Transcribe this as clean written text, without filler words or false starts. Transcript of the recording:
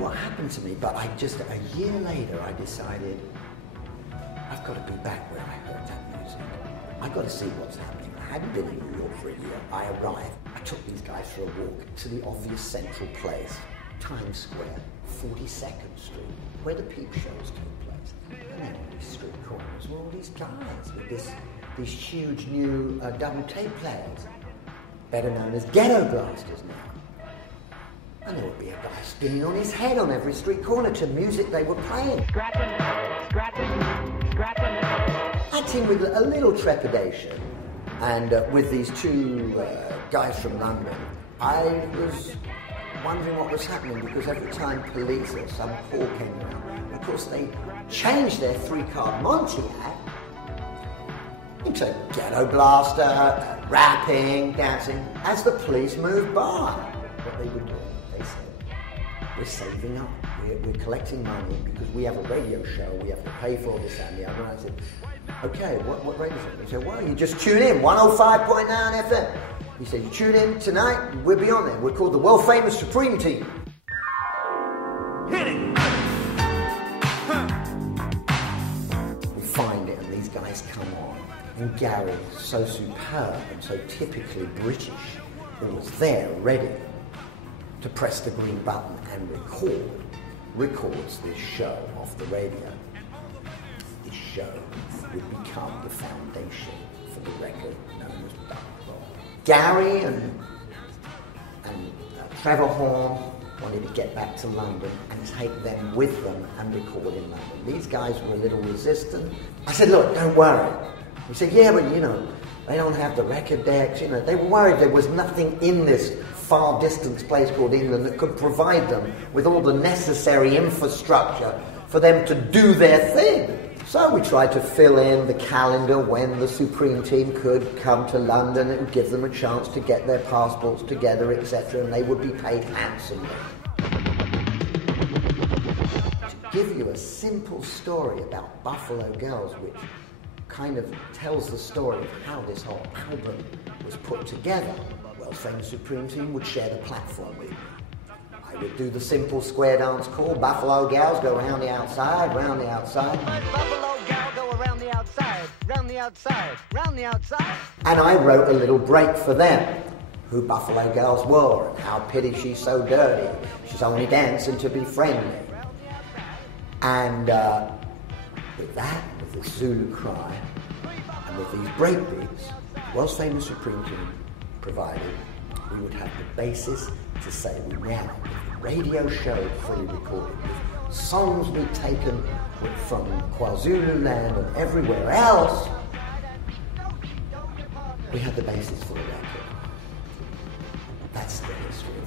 what happened to me, but a year later, I decided, I've got to be back where I heard that music. I've got to see what's happening. I hadn't been in New York for a year. I arrived. I took these guys for a walk to the obvious central place, Times Square, 42nd Street, where the peep shows take place. And then on these street corners were all these guys with these huge new double tape players, better known as ghetto blasters now. And there would be a guy spinning on his head on every street corner to music they were playing. Scratching. Acting with a little trepidation, and with these two guys from London, I was wondering what was happening, because every time police or some poor came around, of course they changed their three-card Monty act into ghetto blaster, rapping, dancing, as the police moved by. What they would do, they said, we're saving up, we're collecting money because we have a radio show, we have to pay for this and the other. And I said, okay, what radio show? They said, well, you just tune in, 105.9 FM. He said, you tune in tonight, we'll be on there. We're called the world-famous Supreme Team. Hit it! We find it, and these guys come on. And Gary, so superb and so typically British, was there ready to press the green button and records this show off the radio. This show would become the foundation for the record known as Duck Roll. Gary and Trevor Horn wanted to get back to London and take them with them and record in London. These guys were a little resistant. I said, look, don't worry. He said, yeah, but you know, they don't have the record decks. You know, they were worried there was nothing in this far distance place called England that could provide them with all the necessary infrastructure for them to do their thing. So we tried to fill in the calendar when the Supreme Team could come to London. It would give them a chance to get their passports together, etc., and they would be paid handsomely. To give you a simple story about Buffalo Girls, which kind of tells the story of how this whole album was put together, world-famous Supreme Team would share the platform with me. I would do the simple square dance call, Buffalo Gals go around the outside, round the outside. Buffalo gal go around the outside, round the outside, round the outside. And I wrote a little break for them, who Buffalo Girls were, and how pity she's so dirty, she's only dancing to be friendly. And with that, with the Zulu cry, and with these breakbeats, world's famous Supreme Team provided, we would have the basis to say we now, with the radio show fully recorded, with songs we'd taken from KwaZulu-Land and everywhere else, we had the basis for the record. That's the history.